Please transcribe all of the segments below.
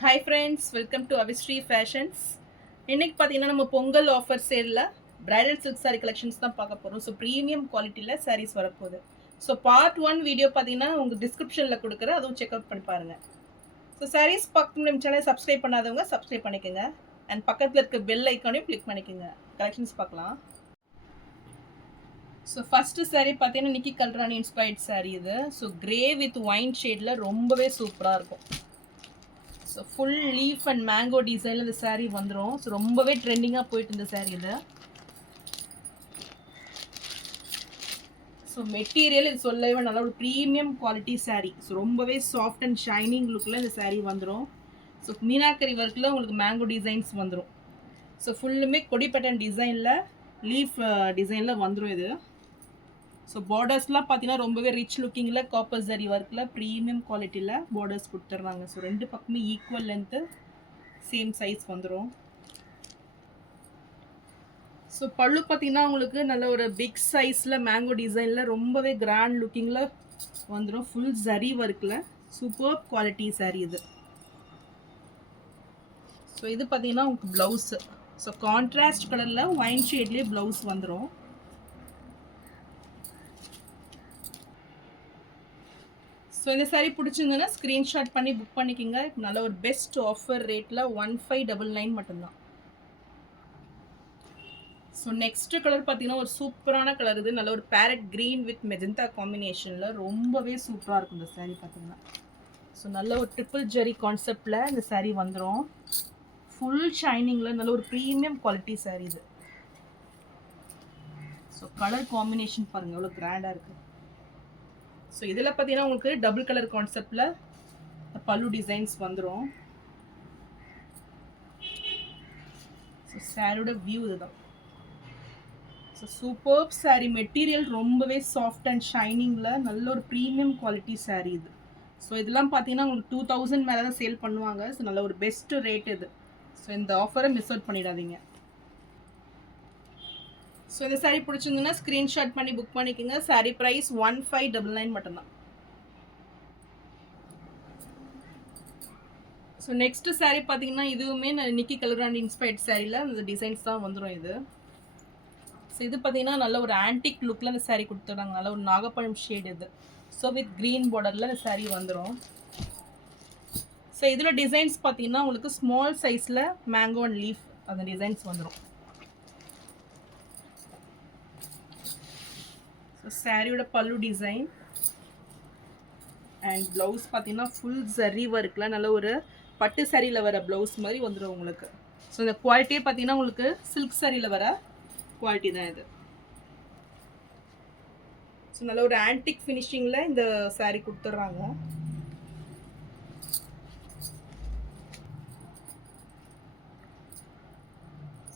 Hi friends, welcome to Avisri fashions. இன்னைக்கு பார்த்தீங்கன்னா நம்ம பொங்கல் ஆஃபர் சேலில் பிரைடல் சில்க் சாரீ கலெக்ஷன்ஸ் தான் பார்க்க போகிறோம். ஸோ ப்ரீமியம் குவாலிட்டியில் சாரீஸ் வரப்போகுது. ஸோ பார்ட் 1 வீடியோ பார்த்தீங்கன்னா உங்கள் டிஸ்கிரிப்ஷனில் கொடுக்குறேன், அதுவும் செக் அவுட் பண்ணி பாருங்கள். ஸோ சாரீஸ் பார்க்க நம்ம சேனல் சப்ஸ்கிரைப் பண்ணாதவங்க சப்ஸ்கிரைப் பண்ணிக்கோங்க. அண்ட் பக்கத்தில் இருக்க பெல் ஐக்கானையும் கிளிக் பண்ணிக்கோங்க. கலெக்ஷன்ஸ் பார்க்கலாம். ஸோ ஃபஸ்ட்டு சாரீ பார்த்தீங்கன்னா நிக்கி கல்ராணி இன்ஸ்பைர்ட் சாரீ இது. ஸோ கிரே வித் ஒயின் ஷேடில் ரொம்பவே சூப்பராக இருக்கும். So full leaf and mango டிசைனில் இந்த சாரீ வந்துடும். ஸோ ரொம்பவே ட்ரெண்டிங்காக போயிட்டு இந்த சாரீ இது. ஸோ மெட்டீரியல் இது சொல்லவே நல்ல ஒரு ப்ரீமியம் குவாலிட்டி சாரீ. ஸோ ரொம்பவே சாஃப்ட் அண்ட் ஷைனிங் லுக்கில் இந்த சாரீ வந்துடும். ஸோ மீனாக்கரி ஒர்க்கில் உங்களுக்கு மேங்கோ டிசைன்ஸ் வந்துடும். ஸோ ஃபுல்லுமே கொடி பேட்டர்ன் டிசைனில் லீஃப் டிசைனில் வந்துடும் இது. ஸோ பார்டர்ஸ்லாம் பார்த்தீங்கன்னா ரொம்பவே ரிச் லுக்கிங்கில் காப்பர் ஜரி ஒர்க்கில் ப்ரீமியம் குவாலிட்டியில் பார்டர்ஸ் கொடுத்துட்றாங்க. ஸோ ரெண்டு பக்கமே ஈக்குவல் லென்த்து, சேம் சைஸ் வந்துடும். ஸோ பல்லு பார்த்தீங்கன்னா உங்களுக்கு நல்ல ஒரு பிக் சைஸில் மேங்கோ டிசைனில் ரொம்பவே கிராண்ட் லுக்கிங்கில் வந்துடும். ஃபுல் ஜரி ஒர்க்கில் சூப்பர் குவாலிட்டி சாரீ இது. ஸோ இது பார்த்தீங்கன்னா உங்களுக்கு ப்ளவுஸு. ஸோ கான்ட்ராஸ்ட் கலரில் ஒயின் ஷேட்லேயே ப்ளவுஸ் வந்துடும். ஸோ இந்த சாரீ பிடிச்சிருந்ததுன்னா ஸ்க்ரீன்ஷாட் பண்ணி புக் பண்ணிக்கோங்க. நல்ல ஒரு பெஸ்ட் ஆஃபர் ரேட்டில் 1599 மட்டும்தான். ஸோ நெக்ஸ்ட்டு கலர் பார்த்தீங்கன்னா ஒரு சூப்பரான கலர் இது. நல்ல ஒரு பேரட் க்ரீன் வித் மெஜந்தா காம்பினேஷனில் ரொம்பவே சூப்பராக இருக்கும் இந்த சாரீ பார்த்தீங்கன்னா. ஸோ நல்ல ஒரு ட்ரிபிள் ஜெரி கான்செப்டில் இந்த சாரீ வந்துடும். ஃபுல் ஷைனிங்கில் நல்ல ஒரு ப்ரீமியம் குவாலிட்டி சாரீ இது. ஸோ கலர் காம்பினேஷன் பாருங்கள் எவ்வளோ கிராண்டாக இருக்குது. ஸோ இதில் பார்த்தீங்கன்னா உங்களுக்கு டபுள் கலர் கான்செப்டில் பல்லு டிசைன்ஸ் வந்துடும். ஸோ சாரியோட வியூ இதுதான். So super sari. மெட்டீரியல் ரொம்பவே சாஃப்ட் அண்ட் ஷைனிங்கில் நல்ல ஒரு ப்ரீமியம் குவாலிட்டி சாரீ இது. ஸோ இதெல்லாம் பார்த்தீங்கன்னா உங்களுக்கு 2000 மேலே தான் சேல் பண்ணுவாங்க. ஸோ நல்ல ஒரு பெஸ்ட்டு ரேட் இது. ஸோ இந்த ஆஃபரை மிஸ் அவுட் பண்ணிடாதீங்க. ஸோ இந்த சாரீ பிடிச்சிருந்ததுன்னா ஸ்க்ரீன்ஷாட் பண்ணி புக் பண்ணிக்கோங்க. சாரீ ப்ரைஸ் 1599 மட்டும்தான். ஸோ நெக்ஸ்ட் சாரீ பார்த்தீங்கன்னா இதுவுமே நிக்கி கல்ராணி இன்ஸ்பைர்ட் சாரியில் அந்த டிசைன்ஸ் தான் வந்துடும் இது. ஸோ இது பார்த்தீங்கன்னா நல்ல ஒரு ஆன்டிக் லுக்கில் அந்த சாரீ கொடுத்துட்றாங்க. நல்ல ஒரு நாகப்பழம் ஷேட் இது. ஸோ வித் க்ரீன் பார்டரில் அந்த சாரீ வந்துடும். ஸோ இதில் டிசைன்ஸ் பார்த்தீங்கன்னா உங்களுக்கு ஸ்மால் சைஸில் மேங்கோ அண்ட் லீஃப் அந்த டிசைன்ஸ் வந்துடும். ஸோ சாரியோட பல்லு டிசைன் அண்ட் ப்ளவுஸ் பார்த்தீங்கன்னா ஃபுல் ஜரி ஒர்க்கில் நல்ல ஒரு பட்டு சாரியில் வர ப்ளவுஸ் மாதிரி வந்துடும் உங்களுக்கு. ஸோ இந்த குவாலிட்டியே பார்த்தீங்கன்னா உங்களுக்கு சில்க் சாரியில் வர குவாலிட்டி தான் இது. ஸோ நல்ல ஒரு ஆன்டிக் ஃபினிஷிங்கில் இந்த சாரீ கொடுத்துட்றாங்க.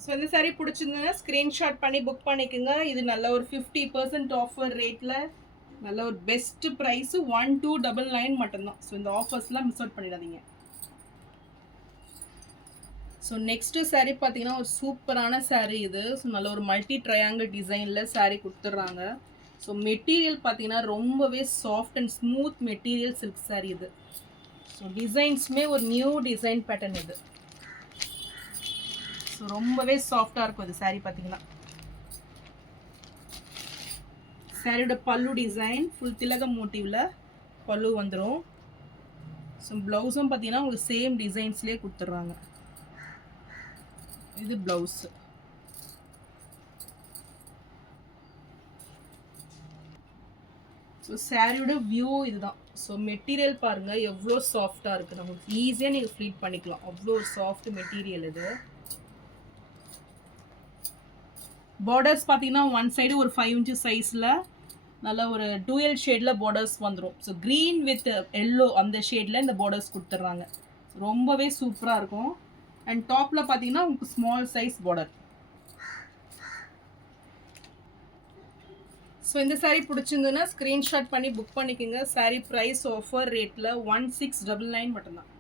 ஸோ இந்த சாரீ பிடிச்சிருந்ததுன்னா ஸ்க்ரீன்ஷாட் பண்ணி புக் பண்ணிக்கோங்க. இது நல்ல ஒரு 50% ஆஃபர் ரேட்டில் நல்ல ஒரு பெஸ்ட் ப்ரைஸு 1299 மட்டும்தான். ஸோ இந்த ஆஃபர்ஸ்லாம் மிஸ் அவுட் பண்ணிடாதீங்க. ஸோ நெக்ஸ்ட்டு சாரீ பார்த்தீங்கன்னா ஒரு சூப்பரான சாரீ இது. ஸோ நல்ல ஒரு மல்டி ட்ரையாங்கிள் டிசைனில் சாரீ கொடுத்துட்றாங்க. ஸோ மெட்டீரியல் பார்த்தீங்கன்னா ரொம்பவே soft and smooth material silk sari இது. ஸோ டிசைன்ஸுமே ஒரு நியூ டிசைன் பேட்டர்ன் இது. ஸோ ரொம்பவே சாஃப்டாக இருக்கும் இது சாரீ பார்த்தீங்கன்னா. சாரியோட பல்லு டிசைன் ஃபுல் திலகம் மோட்டிவில் பல்லு வந்துடும். ஸோ ப்ளவுஸும் பார்த்தீங்கன்னா உங்களுக்கு சேம் டிசைன்ஸ்லேயே கொடுத்துட்றாங்க. இது ப்ளவுஸு. ஸோ சாரியோட வியூ இதுதான். ஸோ மெட்டீரியல் பாருங்கள் எவ்வளோ சாஃப்டாக இருக்குது. நமக்கு ஈஸியாக நீங்கள் ஃப்ளீட் பண்ணிக்கலாம். அவ்வளோ சாஃப்ட் மெட்டீரியல் இது. பார்டர்ஸ் பார்த்தீங்கன்னா ஒன் சைடு ஒரு 5 inch சைஸில் நல்ல ஒரு டூயல் ஷேடில் பார்டர்ஸ் வந்துடும். ஸோ க்ரீன் வித் எல்லோ அந்த ஷேடில் இந்த பார்டர்ஸ் கொடுத்துட்றாங்க. ரொம்பவே சூப்பராக இருக்கும். அண்ட் டாப்பில் பார்த்தீங்கன்னா உங்களுக்கு ஸ்மால் சைஸ் பார்டர். ஸோ இந்த சாரீ பிடிச்சிருந்ததுன்னா ஸ்க்ரீன்ஷாட் பண்ணி புக் பண்ணிக்கோங்க. சாரீ ப்ரைஸ் ஆஃபர் ரேட்டில் 1699 மட்டும்தான்.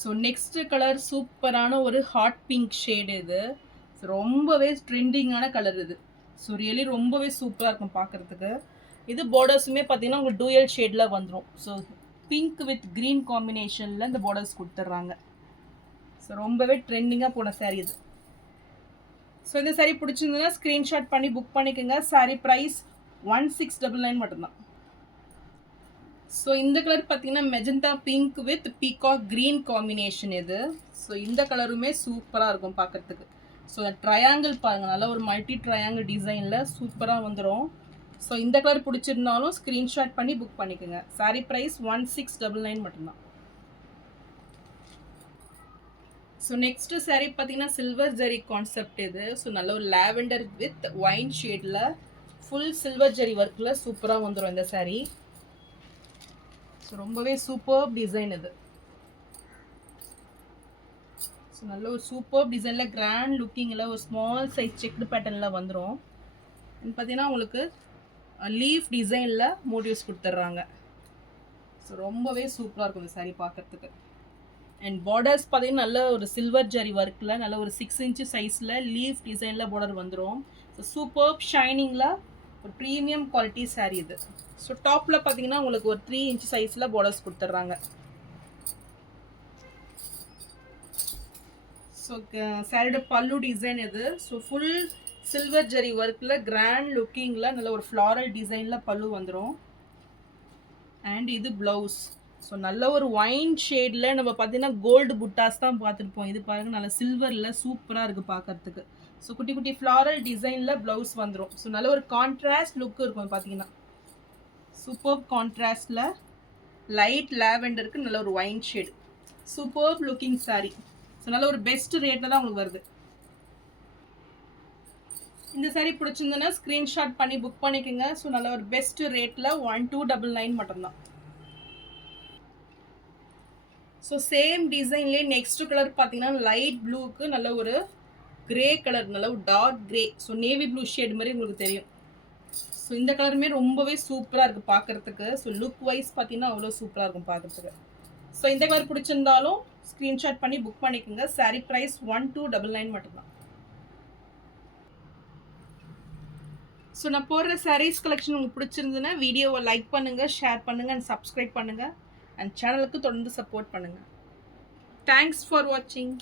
ஸோ நெக்ஸ்ட்டு கலர் சூப்பரான ஒரு ஹாட் பிங்க் ஷேடு இது. ரொம்பவே ட்ரெண்டிங்கான கலர் இது. ஸோ ரியலி ரொம்பவே சூப்பராக இருக்கும் பார்க்குறதுக்கு. இது பார்டர்ஸுமே பார்த்தீங்கன்னா உங்களுக்கு டூயல் ஷேடில் வந்துடும். ஸோ பிங்க் வித் க்ரீன் காம்பினேஷனில் இந்த பார்டர்ஸ் கொடுத்துட்றாங்க. ஸோ ரொம்பவே ட்ரெண்டிங்காக போன saree இது. ஸோ இந்த saree பிடிச்சிருந்ததுன்னா ஸ்க்ரீன்ஷாட் பண்ணி புக் பண்ணிக்கோங்க. saree ப்ரைஸ் 1699 மட்டும்தான். ஸோ இந்த கலர் பார்த்தீங்கன்னா magenta pink with peacock green combination இது. ஸோ இந்த கலருமே சூப்பராக இருக்கும் பார்க்குறதுக்கு. ஸோ ட்ரையாங்கிள் பாருங்கள், நல்லா ஒரு மல்டி ட்ரையாங்கிள் டிசைனில் சூப்பராக வந்துடும். ஸோ இந்த கலர் பிடிச்சிருந்தாலும் ஸ்க்ரீன்ஷாட் பண்ணி புக் பண்ணிக்கோங்க. saree ப்ரைஸ் 1699 மட்டும்தான். ஸோ நெக்ஸ்ட் saree பார்த்தீங்கன்னா சில்வர் ஜரி கான்செப்ட் இது. ஸோ நல்ல ஒரு லாவெண்டர் வித் ஒயின் ஷேடில் ஃபுல் சில்வர் ஜரி ஒர்க்கில் சூப்பராக வந்துடும் இந்த saree. ஸோ ரொம்பவே சூப்பர் டிசைன் இது. ஸோ நல்ல ஒரு சூப்பர் டிசைனில் கிராண்ட் லுக்கிங்கில் ஒரு ஸ்மால் சைஸ் செக்டு பேட்டர்னில் வந்துடும். பார்த்தீங்கன்னா உங்களுக்கு லீஃப் டிசைனில் மோட்டிவ்ஸ் கொடுத்துட்றாங்க. ஸோ ரொம்பவே சூப்பராக இருக்கும் இந்த saree பார்க்குறதுக்கு. அண்ட் பார்டர்ஸ் பார்த்தீங்கன்னா நல்ல ஒரு சில்வர் ஜரி ஒர்க்கில் நல்ல ஒரு 6 inch சைஸில் லீஃப் டிசைனில் பார்டர் வந்துடும். ஸோ சூப்பர் ஷைனிங்கில் ஒரு ப்ரீமியம் குவாலிட்டி saree இது. ஸோ டாப்பில் பார்த்தீங்கன்னா உங்களுக்கு ஒரு 3 inch சைஸில் பார்டர்ஸ் கொடுத்துட்றாங்க. ஸோ சாரியோட பல்லு டிசைன் இது. ஸோ ஃபுல் சில்வர் ஜரி ஒர்க்கில் கிராண்ட் லுக்கிங்கில் நல்ல ஒரு ஃப்ளாரல் டிசைனில் பல்லு வந்துடும். அண்ட் இது ப்ளவுஸ். ஸோ நல்ல ஒரு ஒயின் ஷேடில் நம்ம பார்த்தீங்கன்னா கோல்டு புட்டாஸ் தான் பார்த்துருப்போம். இது பாருங்கள் நல்ல சில்வரில் சூப்பராக இருக்குது பார்க்குறதுக்கு. ஸோ குட்டி குட்டி ஃப்ளாரல் டிசைனில் ப்ளவுஸ் வந்துடும். ஸோ நல்ல ஒரு கான்ட்ராஸ்ட் லுக்கு இருக்கும் பார்த்தீங்கன்னா. சூப்பர் கான்ட்ராஸ்டில் லைட் லாவெண்டருக்கு நல்ல ஒரு wine shade. Super looking saree. So நல்ல ஒரு பெஸ்ட் ரேட்டில் தான் உங்களுக்கு வருது. இந்த saree பிடிச்சிருந்ததுன்னா ஸ்க்ரீன்ஷாட் பண்ணி புக் பண்ணிக்கோங்க. ஸோ நல்ல ஒரு பெஸ்ட் ரேட்டில் 1299 மட்டும்தான். ஸோ சேம் டிசைன்லேயே நெக்ஸ்ட் கலர் பார்த்தீங்கன்னா லைட் ப்ளூக்கு நல்ல ஒரு கிரே கலர், நல்ல ஒரு dark grey. So navy blue shade மாதிரி உங்களுக்கு தெரியும். ஸோ இந்த கலருமே ரொம்பவே சூப்பராக இருக்குது பார்க்குறதுக்கு. ஸோ லுக் வைஸ் பார்த்தீங்கன்னா அவ்வளோ சூப்பராக இருக்கும் பார்க்குறதுக்கு. ஸோ இந்த கலர் பிடிச்சிருந்தாலும் ஸ்க்ரீன்ஷாட் பண்ணி புக் பண்ணிக்கோங்க. saree ப்ரைஸ் 1299 மட்டும்தான். ஸோ நான் போடுற சாரீஸ் கலெக்ஷன் உங்களுக்கு பிடிச்சிருந்ததுன்னா வீடியோவை லைக் பண்ணுங்கள், ஷேர் பண்ணுங்கள் அண்ட் சப்ஸ்கிரைப் பண்ணுங்கள். அண்ட் சேனலுக்கு தொடர்ந்து சப்போர்ட் பண்ணுங்கள். தேங்க்ஸ் ஃபார் வாட்சிங்.